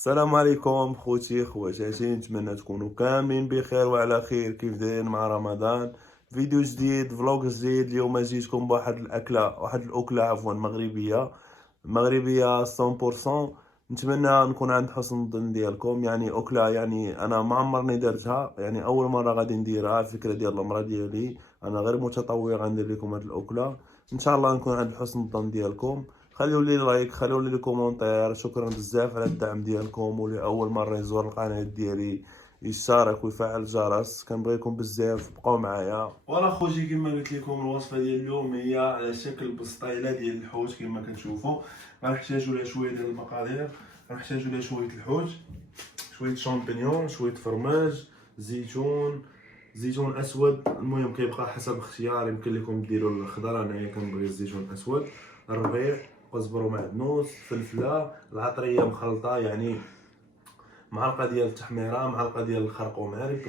السلام عليكم خوتي خواتاتي، نتمنى تكونوا كاملين بخير وعلى خير. كيف دايرين مع رمضان؟ فيديو جديد، فلوق جديد. اليوم جيتكم بواحد الاكله عفوا مغربيه 100%. نتمنى نكون عند حسن الظن ديالكم. يعني اكله، يعني انا ما عمرني درتها، يعني اول مره غادي نديرها. الفكره ديال المراه ديالي، انا غير متطوع غندير لكم هذه الاكله. ان شاء الله نكون عند حسن الظن ديالكم. خليوا لي لايك، خليوا لي كومونتير. شكرا بزاف على الدعم ديالكم، واللي اول مره يزور القناه ديالي يشترك ويفعل الجرس. كنبغيكم بزاف، بقاو معايا. وانا خوتي كما قلت لكم، الوصفه ديال اليوم هي على شكل بسطيله ديال الحوت كما كتشوفوا. غنحتاجوا لها شويه ديال المقادير. غنحتاجوا لها شويه الحوت، شويه شامبينيون، شويه فرماج، زيتون اسود. المهم كيبقى حسب اختيار، يمكن لكم ديروا الخضر، انايا كنبغي الزيتون الاسود. الربيع، كزبر ومعدنوس، فلفله، العطريه مخلطه، يعني معلقه ديال التحميره، معلقه ديال الخرق معرك،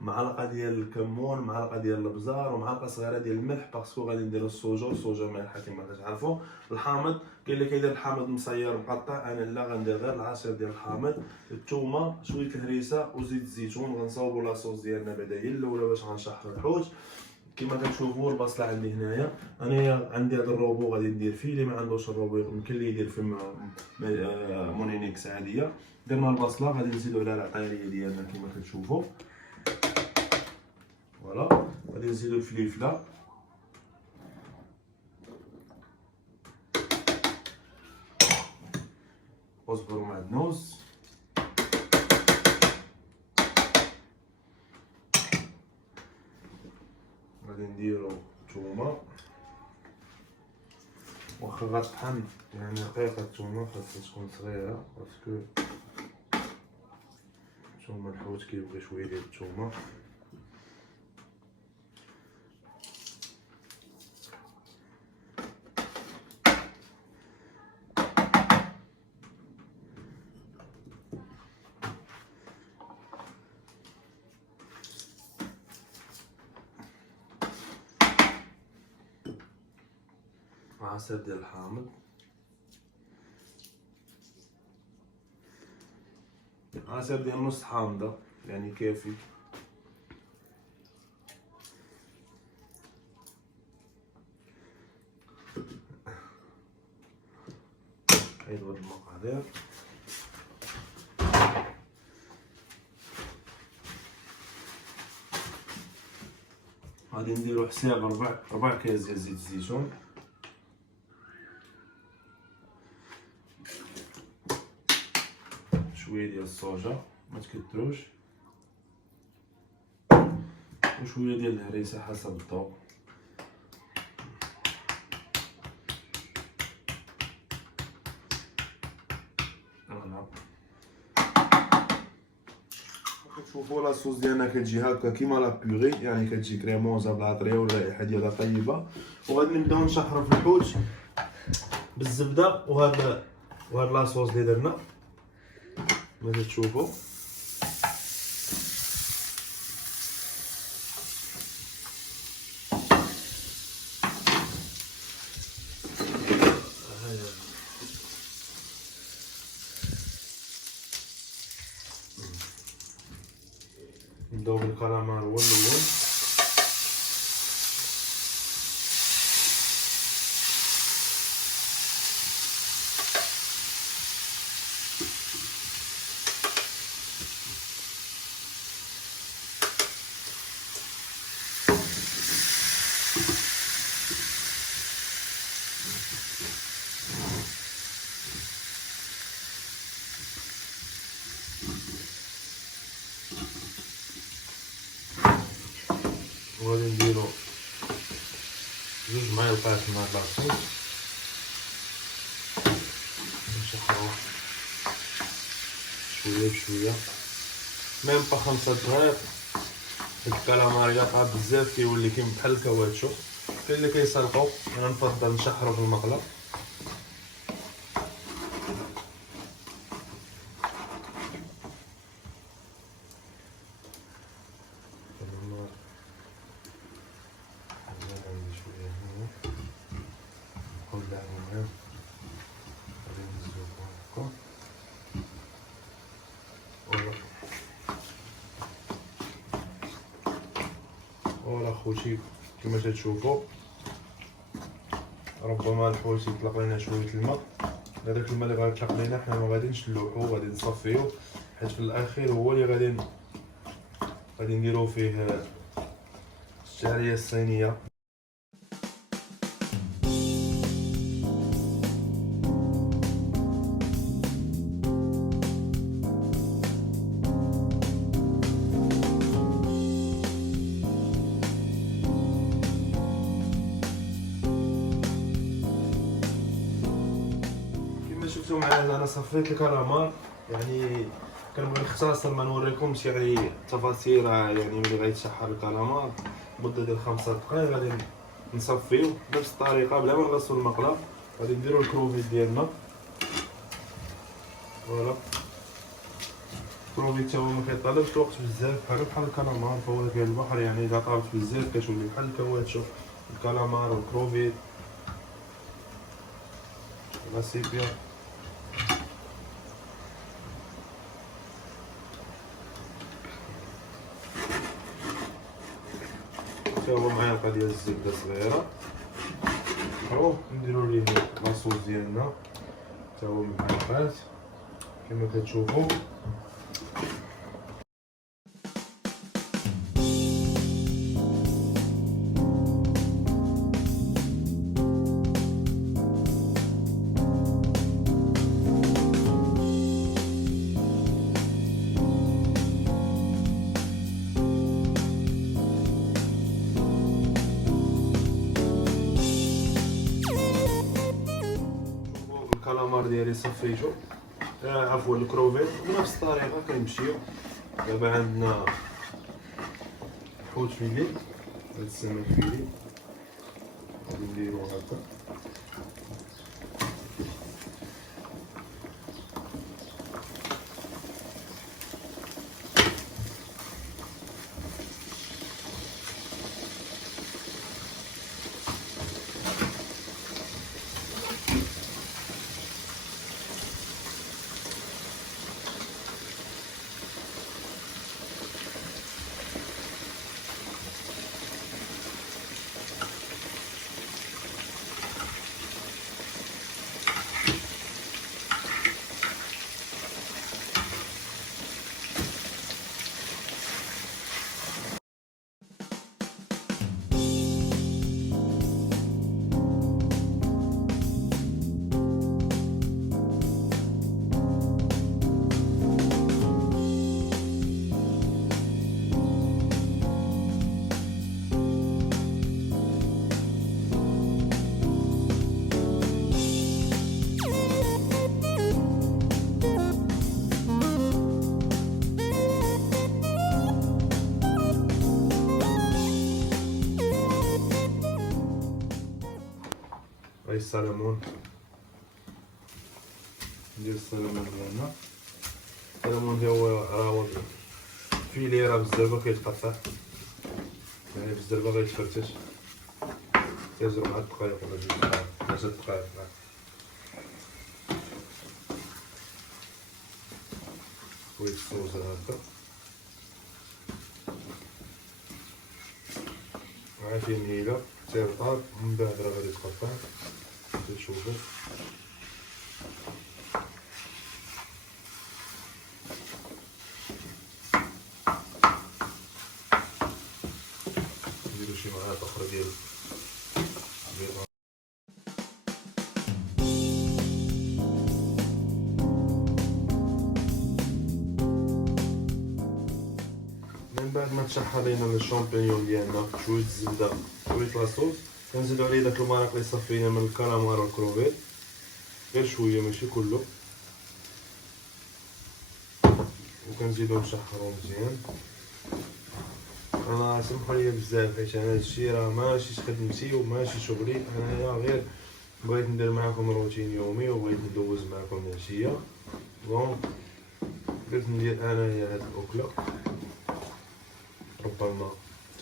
معلقه ديال الكمون، معلقه ديال الابزار، ومعلقه صغيره ديال الملح، باسكو غادي نديرو السوجو مالحه كما كتعرفوا. الحامض، كاين اللي كيدير الحامض مصير مقطع، انا لا، غندير غير العصير ديال الحامض. الثومه، شويه الهريسه وزيت الزيتون. غنصاوبوا لاصوص ديالنا بعدا هي الاولى باش غنشحروا الحوت. كما كتشوفوا البصله عندي هنايا، انايا عندي هذا الروبو غادي ندير فيه. اللي ما عندوش الروبو يمكن ليه يدير فيه مونينيكس عاديه. درنا البصله، غادي نزيدو على العطيريه ديالنا كما كتشوفوا. فوالا، غادي نزيدو الفليفله، كزبر ومعدنوس، غادي نديرو الثومه. واخا غطحن يعني رقيقه الثومه، خاصها تكون صغيره باسكو الثومه الحوت كيبغي شويه ديال الثومه. عصير ديال الحامض، عصير ديال نص حامضه يعني كافي. هيدو هاد المقادير. غادي نديرو حساب ربع كاس ديال زيت الزيتون، شويه ديال الصوجا ما تكثروش، وشويه ديال الهريسه حسب الذوق. كتشوفوا لاصوص ديالنا كتجي هكا كيما لا بيغي، يعني كتجي كريموزه بالعطريه والرائحه ديالها طيبه. وغادي نبداو نشحروا في الحوت بالزبده وهاد لاصوص اللي درنا كما كتشوفوا. نبداو بالكراميل هو الاول. وغادي نديرو 2 معالق من هاد لاصوص، نشحروه شويه بشويه، ميم با 5 دقائق. الكالامار يقع بزاف كيولي كيما بحال الكاواتشو. كاين اللي كيسلقو، انا نفضل نشحرو في المقله. اخوتي كما تشوفوا. ربما الحوت يطلق لنا شويه الماء، هذاك الماء اللي غيطلق لنا حنا ما غاديش نلوحو، غادي نصفيو، حيت في الاخير هو اللي غادي نديرو فيه الشعريه الصينيه. شفتوا معايا انا صفيت الكالامار، يعني كنبغي نختصر ما نوريكمش يعني تفاصيل يعني ملي غيتشحر الكالامار مده ديال 5 دقائق. غادي نصفيو بنفس الطريقه بلا ما نغسلو المقله. غادي نديرو الكروفيت ديالنا، فوالا. الكروفيت تا هو ما كيطلبش الوقت بزاف، بحال الكالامار فهو ديال البحر، يعني اذا طابت بزاف كتولي بحال الكواتشو. الكالامار والكروفيت لا سيبيا تا هو معلقه ديال الزبده صغيره. هاو نديرو ليه لاصوص ديالنا تا هو معلقات كما كتشوفوا. الكالامار ديالي صفيتو، عفوا الكروفيت بنفس الطريقه كنمشيو. دابا عندنا حوت فيلي، هاد السمك فيلي غادي نديرو هكا. هاي السلمون، ندير السلمون ديالنا. السلمون هو راه فيلي راه بالزربه كيتقطع، يعني بالزربه غيتفرتش. كيهزرو مع الدقائق ولا 2 دقائق 3 دقائق. شويه الصوص هكا مع فيه نيله حتى يطاب، من بعد راه غادي يتقطع. تشوفوا نديرو شي معلقه اخرى ديال من بعد ما تشحر لينا الشامبينيون ديالنا، شويه الزبده شويه لاصوص، كنزيدو عليه داك المرق اللي صفينا من الكالامار والكروفيت، غير شويه ماشي كله، وكنزيدو نشحرو مزيان. انا سمحوا لي بزاف حيت انا هادشي راه ماشي خدمتي وماشي شغلي، انايا غير بغيت ندير معكم روتين يومي وبغيت ندوز معكم العشيه. دونك درت ندير انايا هاد الاكله، ربما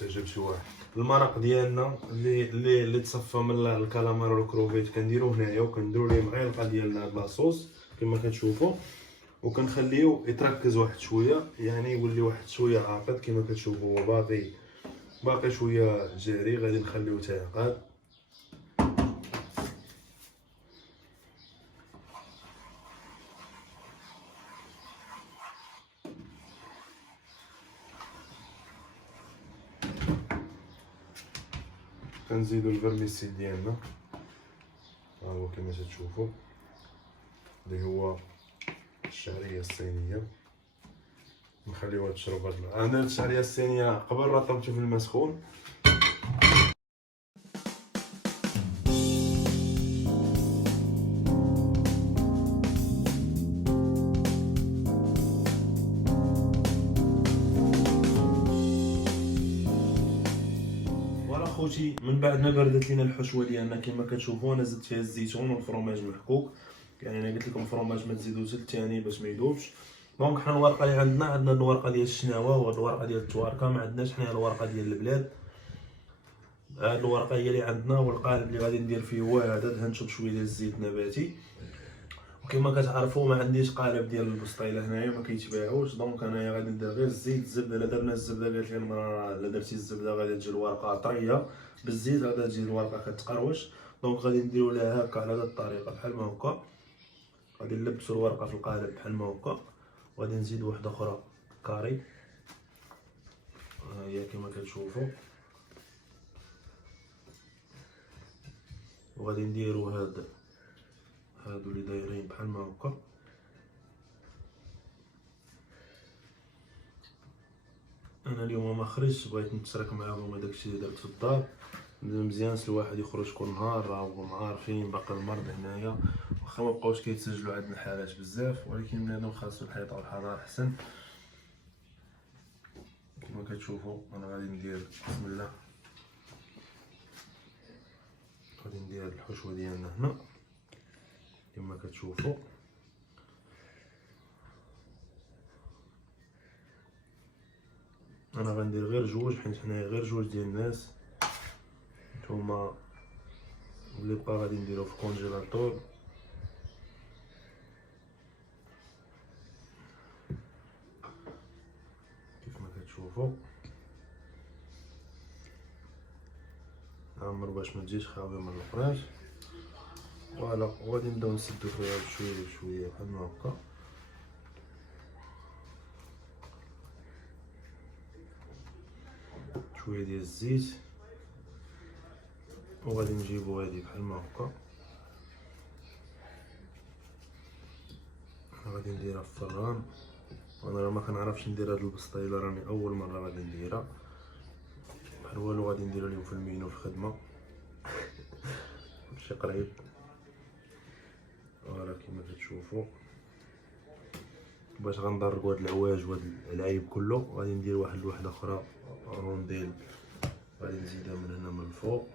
تعجب شي واحد. المرق ديالنا اللي تصفى من الكالامار والكروفيت كنديروه هنايا، وكنديروا ليه معلقه ديال هاد لاصوص كما كتشوفوا، وكنخليوه يتركز واحد شويه، يعني يولي واحد شويه عاقد كما كتشوفوا. هو باقي باقي شويه جاري غادي نخليو تيعقد. كنزيدو الفرميسيل ديالنا، ها هو كما تشوفوا اللي هو الشعريه الصينيه. نخليوها تشرب انا الشعريه الصينيه قبل رطبتو في الماء سخون. فوالا خوتي، من بعد ما بردت لينا الحشوه ديالنا كما كتشوفوا انا زدت فيها الزيتون والفرماج محكوك. يعني انا قلت لكم الفرماج ما تزيدوش ثاني باش ما يذوبش. دونك حنا الورقه اللي عندنا الورقه ديال الشناوه والورقه ديال التواركه، ما عندناش حنا الورقه ديال البلاد. هاد الورقه هي اللي عندنا، والقالب اللي غادي ندير فيه هو هذا، دهنته بشويه ديال الزيت نباتي. وكما كتعرفوا ما عنديش قالب ديال البسطيله هنايا، ما كيتباعوش. دونك انايا غادي ندير غير الزيت. الزبده الا درنا الزبده، قالت لي المراه الا درتي الزبده غادي تجي الورقه طريه، بالزيت غادي تجي الورقه كتقروش. دونك غادي نديرو لها هكا على هاد الطريقه بحال ما هكا. غادي نلبسو الورقه في القالب بحال ما هكا، وغادي نزيد واحده اخرى كاري، ها هي كما كتشوفوا. وغادي نديرو هادو اللي دايرين بحال ما هكا. انا اليوم ما خرجتش، بغيت نتشارك معاكم هذاك الشيء اللي درت في الدار. مزيان الواحد يخرج كل نهار، راهم عارفين باقي المرض هنايا، واخا ما بقاوش كيتسجلوا عندنا حالات بزاف، ولكن بنادم خاصو الحيطه والحذر احسن. كما كتشوفوا انا غادي ندير بسم الله، غادي ندير الحشوه ديالنا هنا كما كتشوفوا. انا غندير غير جوج، حيت حنايا غير جوج ديال الناس. نتوما اللي بقى غادي نديرو في الكونجيلاتور. كيف ما كتشوفوا عمر باش ما تجيش خاويه من الفراش. فوالا، وغادي نبداو نسدو فيها بشويه بشويه بحال ما هكا. شويه ديال الزيت، وغادي نجيبو هادي بحال ما هكا. غادي نديرها في الفران. وانا راه ما كنعرفش ندير هاد البسطيله، راني اول مره غادي نديرها. بحال والو غادي نديرو اليوم في المينو في الخدمه شي قريب. فوالا كما كتشوفوا، باش غنضربو هاد العواج وهاد العيب كله، غادي ندير واحد الوحده اخرى رونديل، غادي نزيدها من هنا من الفوق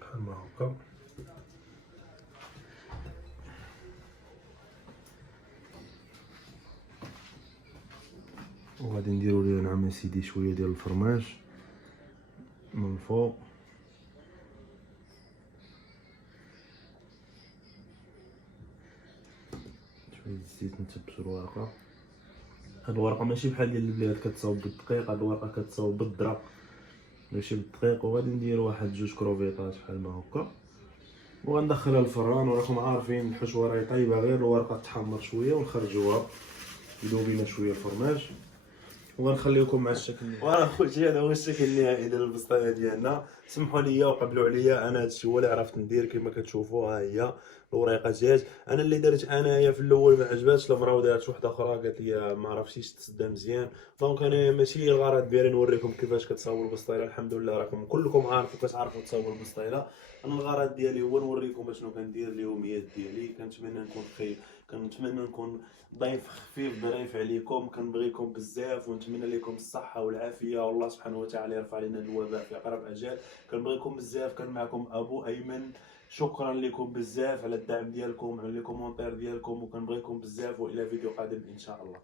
بحال ما هكا. وغادي نديرو ليها نعم اسيدي شويه ديال الفرماج من الفوق. شويه الزيت نتبسو الورقه. هاد الورقه ماشي بحال ديال البلاد كتصاوب بالدقيق، هاد الورقه كتصاوب بالدرا ماشي بالدقيق. وغادي ندير واحد جوج كروفيطات بحال ما هكا، وغندخلها الفران. وراكم عارفين الحشوه راهي طايبه، غير الورقه تحمر شويه ونخرجوها يذوب لينا شويه الفرماج، وغنخليكم مع الشكل النهائي. وانا خوتي هذا هو الشكل النهائي ديال البسطيله ديالنا. سمحوا لي وقبلوا عليا، انا هادشي هو اللي عرفت ندير. كما كتشوفوا ها هي الوريقه جات. انا اللي درت انايا في الاول ما عجباتش المراه، دارت وحده اخرى قالت لي ما عرفتيش تسدى مزيان. دونك انا ماشي الغرض ديالي نوريكم كيفاش كتصاوبوا البسطيله. الحمد لله راكم كلكم عارفين كتعرفوا تصاوبوا البسطيله. انا الغرض ديالي هو نوريكم شنو كندير اليوميات ديالي. كنتمنى نكون خير، كنتمنى نكون ضيف خفيف ظريف عليكم. كنبغيكم بزاف ونتمنى لكم الصحه والعافيه، والله سبحانه وتعالى يرفع علينا الوباء في اقرب اجال. كنبغيكم بزاف. كان معكم ابو ايمن. شكرا لكم بزاف على الدعم ديالكم، على لي كومونتير ديالكم، وكنبغيكم بزاف، والى فيديو قادم ان شاء الله.